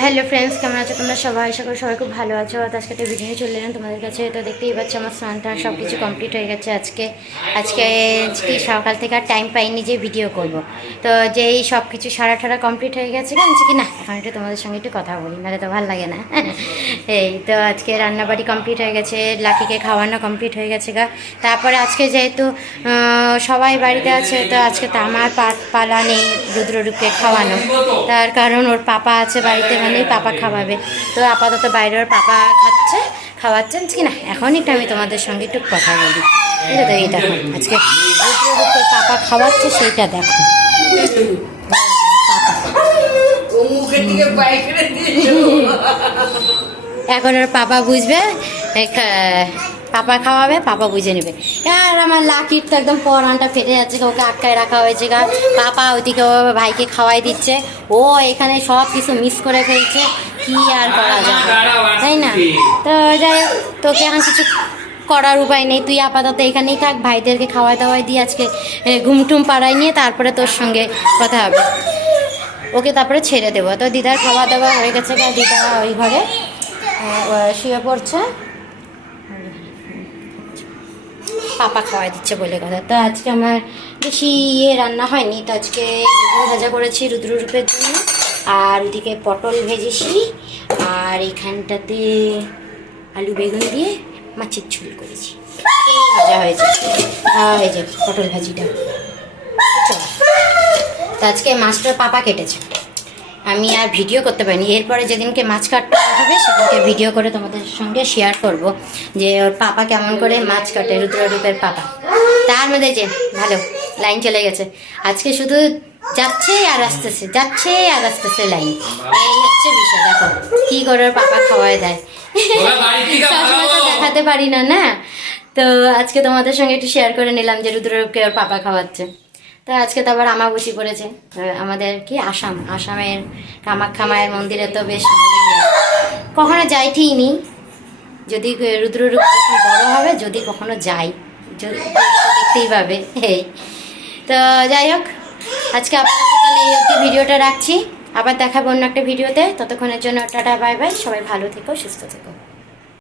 Hello friends, কেমন আছো তোমরা সবাই? আশা করি সবাই খুব ভালো আছো। তো আজকে একটা ভিডিও চলে এলাম তোমাদের কাছে। তো দেখতেই পাচ্ছ আমার স্নানটা সব কিছু কমপ্লিট হয়ে গেছে। আজকে কি সকাল থেকে আর টাইম পাইনি যে ভিডিও করব। তো যেই সব কিছু সারা কমপ্লিট হয়ে গেছে কি না, এখন একটু তোমাদের সঙ্গে একটু কথা বলি, নাহলে তো ভালো লাগে না। এই তো আজকে রান্নাবাড়ি কমপ্লিট হয়ে গেছে, লাকিকে খাওয়ানো কমপ্লিট হয়ে গেছে গা। তারপরে আজকে যেহেতু সবাই বাড়িতে আছে, তো আজকে তো আমার পালা নেই রুদ্ররূপকে খাওয়ানো, তার কারণ ওর পাপা আছে বাড়িতে, মানেই পাপা খাওয়াবে। তো আপাতত বাইরে ওর পাপা খাওয়াচ্ছেন কি না, এখন একটু আমি তোমাদের সঙ্গে একটু কথা বলি। বুঝলো তো? এই দেখো আজকে রুদ্ররূপকে পাপা খাওয়াচ্ছে, সেইটা দেখো। এখন ওর পাপা বুঝবে, পাপা খাওয়াবে, পাপা বুঝে নেবে। আর আমার লাকির তো একদম পরানটা ফেটে যাচ্ছে, ওকে আটকায় রাখা হয়েছে গা। পাপা ওইদিকে ভাইকে খাওয়াই দিচ্ছে, ও এখানে সব কিছু মিস করে ফেলছে, কি আর করা যাবে, তাই না? তো যাই হোক, তোকে এখন কিছু করার উপায় নেই, তুই আপাতত এখানেই থাক, ভাইদেরকে খাওয়াই দাওয়াই দিয়ে আজকে ঘুমটুম পাড়াই নিয়ে তারপরে তোর সঙ্গে কথা হবে। ওকে তারপরে ছেড়ে দেবো। তো দিদার খাওয়া দাওয়া হয়ে গেছে গা, দিদা ওই ঘরে শুয়ে পড়ছে, পাপা খাওয়াই দিচ্ছে বলে কথা। তো আজকে আমার বেশি রান্না হয়নি, তো আজকে বেগুন ভাজা করেছি রুদ্ররূপের জন্য, আর ওদিকে পটল ভেজেছি, আর এখানটাতে আলু বেগুন দিয়ে মাছের ঝোল করেছি, এই ভাজা হয়েছে। এই যে পটল ভাজিটা। তো আজকে মাছটার পাপা কেটেছে, আমি আর ভিডিও করতে পারিনি। এরপরে যেদিনকে মাছ কাটতে হবে সেদিনকে ভিডিও করে তোমাদের সঙ্গে শেয়ার করব যে ওর পাপা কেমন করে মাছ কাটে, রুদ্ররূপের পাপা। তার মধ্যে যে ভালো লাইন চলে গেছে, আজকে শুধু যাচ্ছে আর আসতেছে, যাচ্ছে আর আসতেছে লাইন, এই হচ্ছে বিষয়। দেখো কি করে ওর পাপা খাওয়ায় দেয়, সবসময় তো দেখাতে পারি না, না? তো আজকে তোমাদের সঙ্গে একটু শেয়ার করে নিলাম যে রুদ্ররূপকে ওর পাপা খাওয়াচ্ছে। তো আজকে তো আবার আমাবস্যা পড়েছে, আমাদের কি আসামের কামাখ্যা মায়ের মন্দিরে তো বেশ ভালোই হয়। কখনো যাই ঠিকই, যদি রুদ্ররূপ যখন বড় হবে, যদি কখনো যাই, দেখতেই পাবে। এই তো যাই হোক, আজকে আপাতত তাহলে এই অবধি ভিডিওটা রাখছি, আবার দেখাবো অন্য একটা ভিডিওতে। ততক্ষণের জন্য টাটা, বাই বাই, সবাই ভালো থেকো, সুস্থ থেকো।